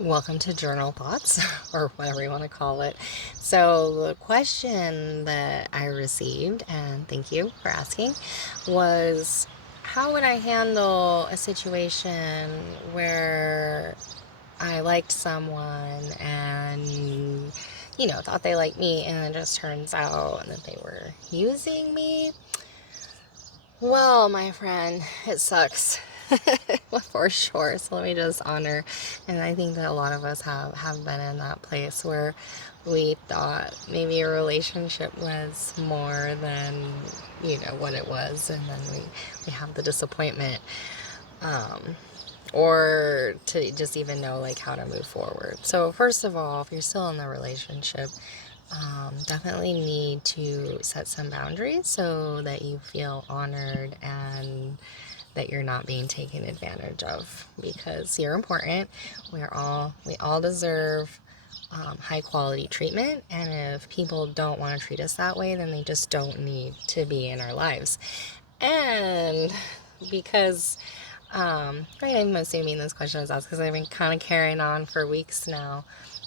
Welcome to Journal Thoughts, or whatever you want to call it. So, the question that I received, and thank you for asking, was how would I handle a situation where I liked someone and, thought they liked me, and it just turns out that they were using me? Well, my friend, it sucks. For sure. So let me just honor. And I think that a lot of us have been in that place where we thought maybe a relationship was more than, what it was. And then we have the disappointment. Um, or to just even know like how to move forward. So first of all, if you're still in the relationship, definitely need to set some boundaries so that you feel honored and that you're not being taken advantage of, because you're important. We all deserve high quality treatment, and if people don't want to treat us that way, then they just don't need to be in our lives. And because right, I'm assuming this question was asked because I've been kind of carrying on for weeks now.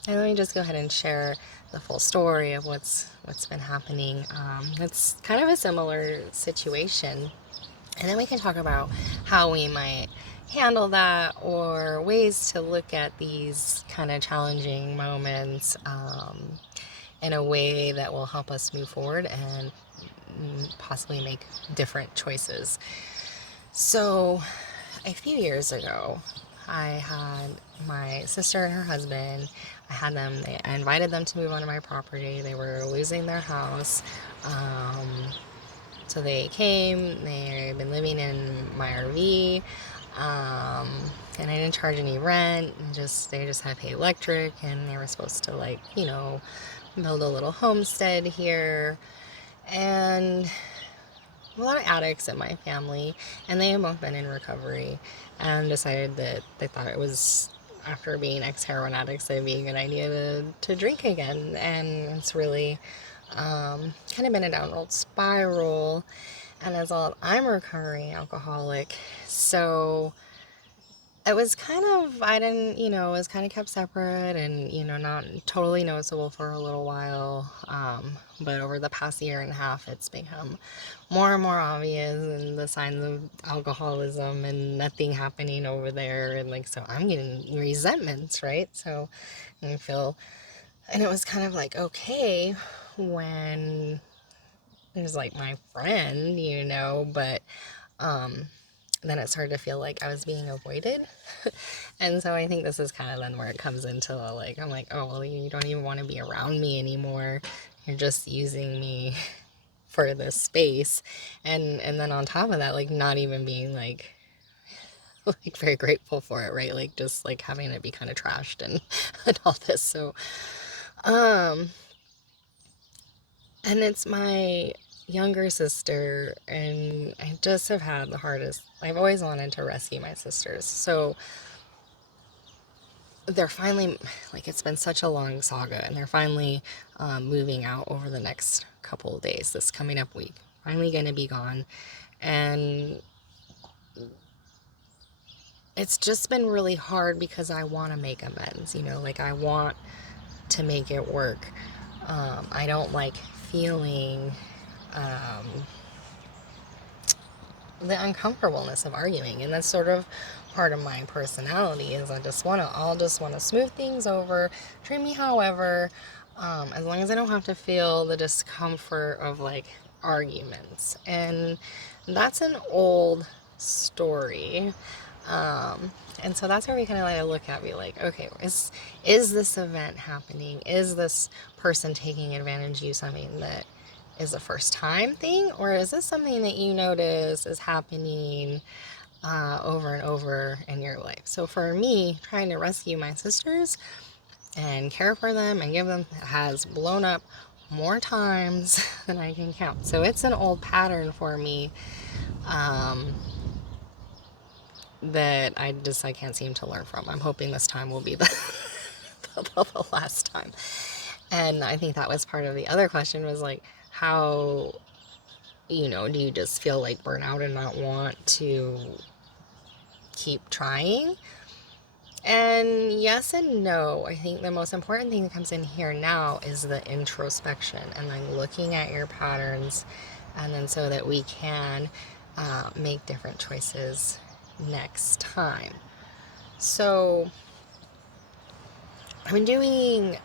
And let me just go ahead and share the full story of what's been happening. It's kind of a similar situation, and then we can talk about how we might handle that, or ways to look at these kind of challenging moments in a way that will help us move forward and possibly make different choices. So, a few years ago, I had my sister and her husband. I invited them to move onto my property. They were losing their house. So they came, they've been living in my RV, and I didn't charge any rent. They just had to pay electric, and they were supposed to build a little homestead here. And a lot of addicts in my family, and they have both been in recovery, and decided that they thought it was, after being ex-heroin addicts, it'd be a good idea to drink again. And it's really kind of been a downward spiral. And as well, I'm a recovering alcoholic, so it was kind of, I didn't, it was kind of kept separate and, not totally noticeable for a little while. But over the past year and a half, it's become more and more obvious, and the signs of alcoholism and nothing happening over there. And so I'm getting resentments, right? So I feel, and it was kind of like, okay, when there's my friend, but, um, then it started to feel like I was being avoided. And so I think this is kind of then where it comes into I'm like, oh, well, you don't even want to be around me anymore. You're just using me for this space. And then on top of that, not even being very grateful for it, right? Just having it be kind of trashed and, and all this. So, um, and it's my younger sister, and I just have had the hardest. I've always wanted to rescue my sisters. So they're finally, it's been such a long saga, and they're finally moving out over the next couple of days, this coming up week. Finally going to be gone. And it's just been really hard because I want to make amends, I want to make it work. I don't like feeling the uncomfortableness of arguing, and that's sort of part of my personality. Is I'll just want to smooth things over, treat me however, as long as I don't have to feel the discomfort of arguments. And that's an old story. And so that's where we kind of look at, be like, okay, is this event happening? Is this person taking advantage of you something that is a first time thing, or is this something that you notice is happening over and over in your life? So for me, trying to rescue my sisters and care for them and give them has blown up more times than I can count. So it's an old pattern for me that I can't seem to learn from. I'm hoping this time will be the last time. And I think that was part of the other question, was how, do you just feel burnout and not want to keep trying? And yes and no. I think the most important thing that comes in here now is the introspection and then looking at your patterns, and then so that we can make different choices next time. So I've been doing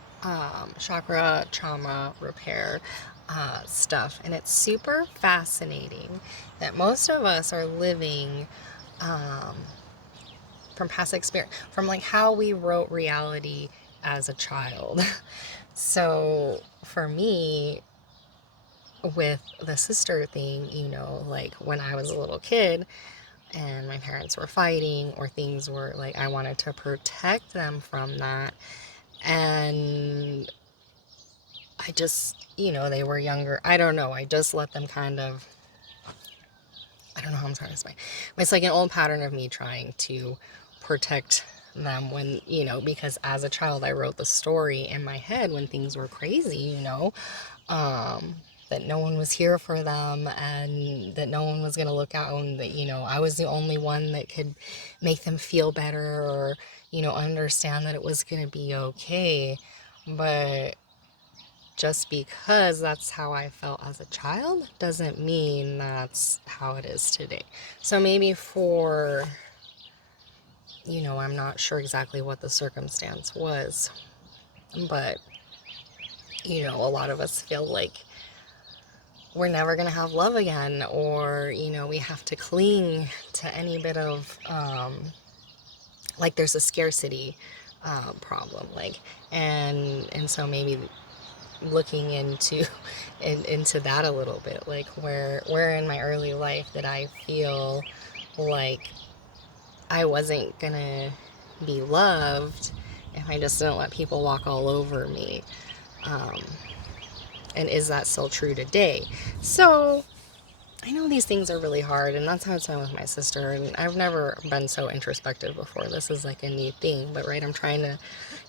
chakra trauma repair stuff, and it's super fascinating that most of us are living um, from past experience, from like how we wrote reality as a child. So for me, with the sister thing, like when I was a little kid and my parents were fighting or things were like, I wanted to protect them from that. And I just, they were younger. I don't know. I just let them kind of, I don't know how I'm trying to explain. It's like an old pattern of me trying to protect them when, because as a child, I wrote the story in my head when things were crazy, that no one was here for them and that no one was going to look out, and that, I was the only one that could make them feel better or, understand that it was going to be okay. But just because that's how I felt as a child doesn't mean that's how it is today. So maybe for, I'm not sure exactly what the circumstance was, but, a lot of us feel like we're never going to have love again, or, we have to cling to any bit of, like there's a scarcity problem, like, and so maybe looking into that a little bit, like where in my early life did I feel like I wasn't gonna be loved if I just didn't let people walk all over me, um, and is that still true today? So I know these things are really hard, and that's how it's been with my sister, and I've never been so introspective before. This is like a new thing, but right, I'm trying to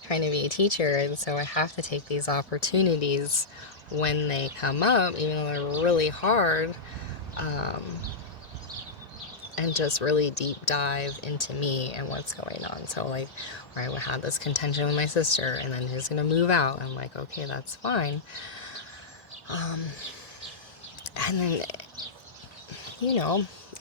be a teacher, and so I have to take these opportunities when they come up, even though they're really hard, um, and just really deep dive into me and what's going on. So like where I had this contention with my sister, and then she's gonna move out. I'm like, okay, that's fine. And then,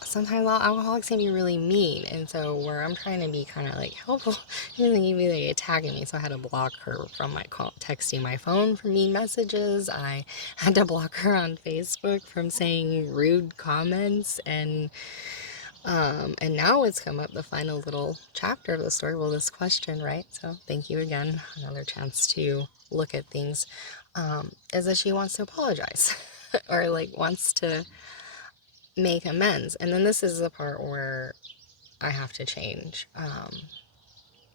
sometimes alcoholics can be really mean, and so where I'm trying to be kind of like helpful, she doesn't be like attacking me, so I had to block her from my texting my phone for mean messages. I had to block her on Facebook from saying rude comments, and now it's come up, the final little chapter of the story, well, this question, right? So thank you again, another chance to look at things, is that she wants to apologize or like wants to make amends. And then this is the part where I have to change.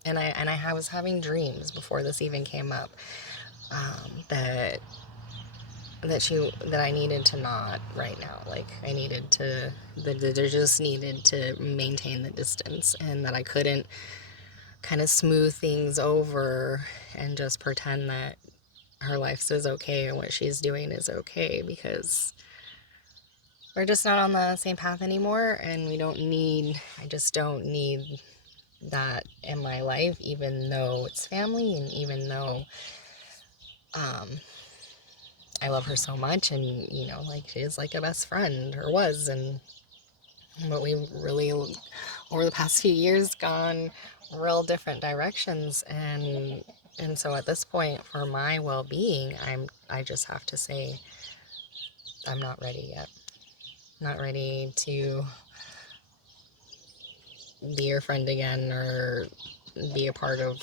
And I was having dreams before this even came up, that I needed to not right now. Like I needed to, that there just needed to maintain the distance, and that I couldn't kind of smooth things over and just pretend that her life is okay and what she's doing is okay, because we're just not on the same path anymore, and I just don't need that in my life, even though it's family, and even though I love her so much, and like she is like a best friend, or was. And but we really, over the past few years, gone real different directions, and so at this point, for my well-being, I just have to say I'm not ready yet. Not ready to be your friend again, or be a part of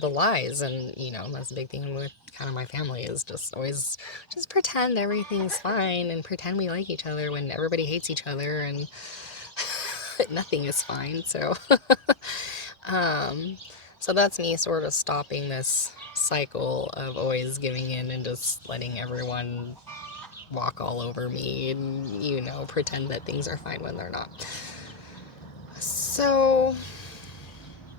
the lies. And that's a big thing with kind of my family, is just always just pretend everything's fine and pretend we like each other when everybody hates each other, and nothing is fine. So so that's me sort of stopping this cycle of always giving in and just letting everyone walk all over me, and pretend that things are fine when they're not. So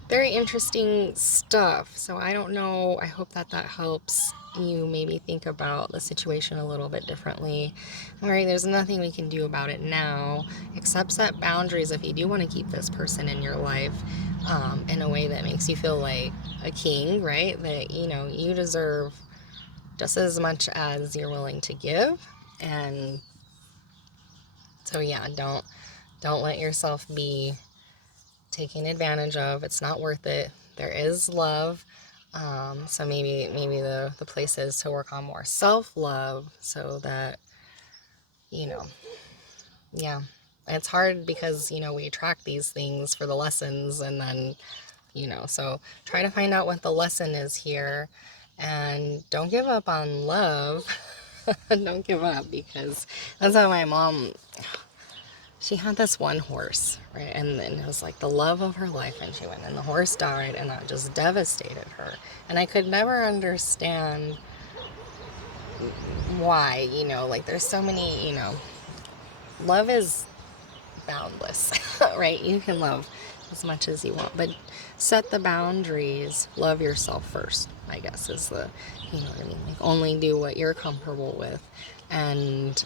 very interesting stuff. So I don't know, I hope that helps you maybe think about the situation a little bit differently. All right, there's nothing we can do about it now except set boundaries if you do want to keep this person in your life. in a way that makes you feel like a king, right? That, you deserve just as much as you're willing to give. And so, yeah, don't let yourself be taken advantage of. It's not worth it. There is love. So maybe the place is to work on more self-love so that, you know, yeah. It's hard because, we attract these things for the lessons, and then, so try to find out what the lesson is here, and don't give up on love. Don't give up, because that's how my mom, she had this one horse, right? And then it was like the love of her life, and she went and the horse died, and that just devastated her. And I could never understand why, like there's so many, love is boundless, right? You can love as much as you want, but set the boundaries. Love yourself first, I guess, is you know what I mean? Like, only do what you're comfortable with, and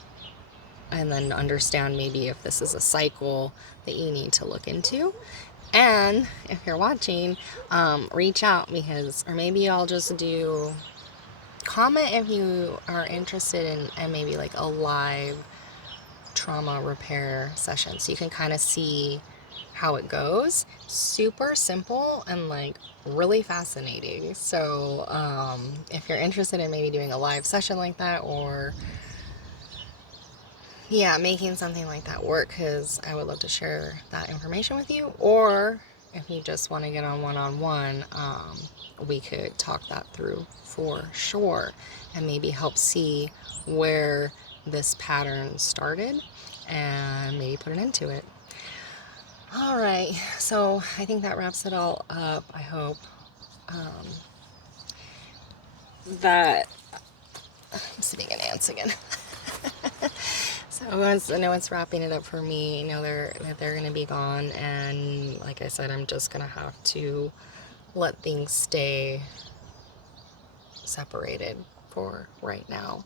then understand maybe if this is a cycle that you need to look into. And if you're watching, reach out, because, or maybe I'll just do, comment if you are interested in maybe like a live trauma repair session, so you can kind of see how it goes. Super simple and like really fascinating. So if you're interested in maybe doing a live session like that, or yeah, making something like that work, because I would love to share that information with you. Or if you just want to get on one-on-one, we could talk that through for sure, and maybe help see where this pattern started and maybe put an end to it. All right, so I think that wraps it all up. I hope that I'm sitting in ants again. So I know it's wrapping it up for me. They're going to be gone, and like I said, I'm just going to have to let things stay separated for right now.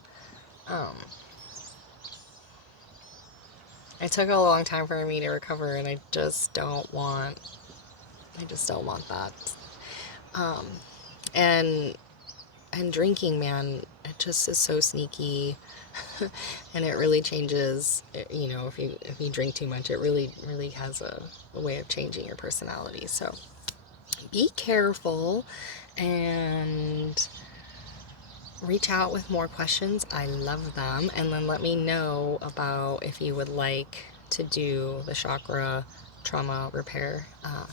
It took a long time for me to recover, and I just don't want that. And drinking, man, it just is so sneaky. And it really changes, if you drink too much, it really has a way of changing your personality. So be careful, and reach out with more questions. I love them. And then let me know about if you would like to do the chakra trauma repair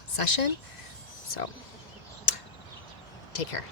session. So take care.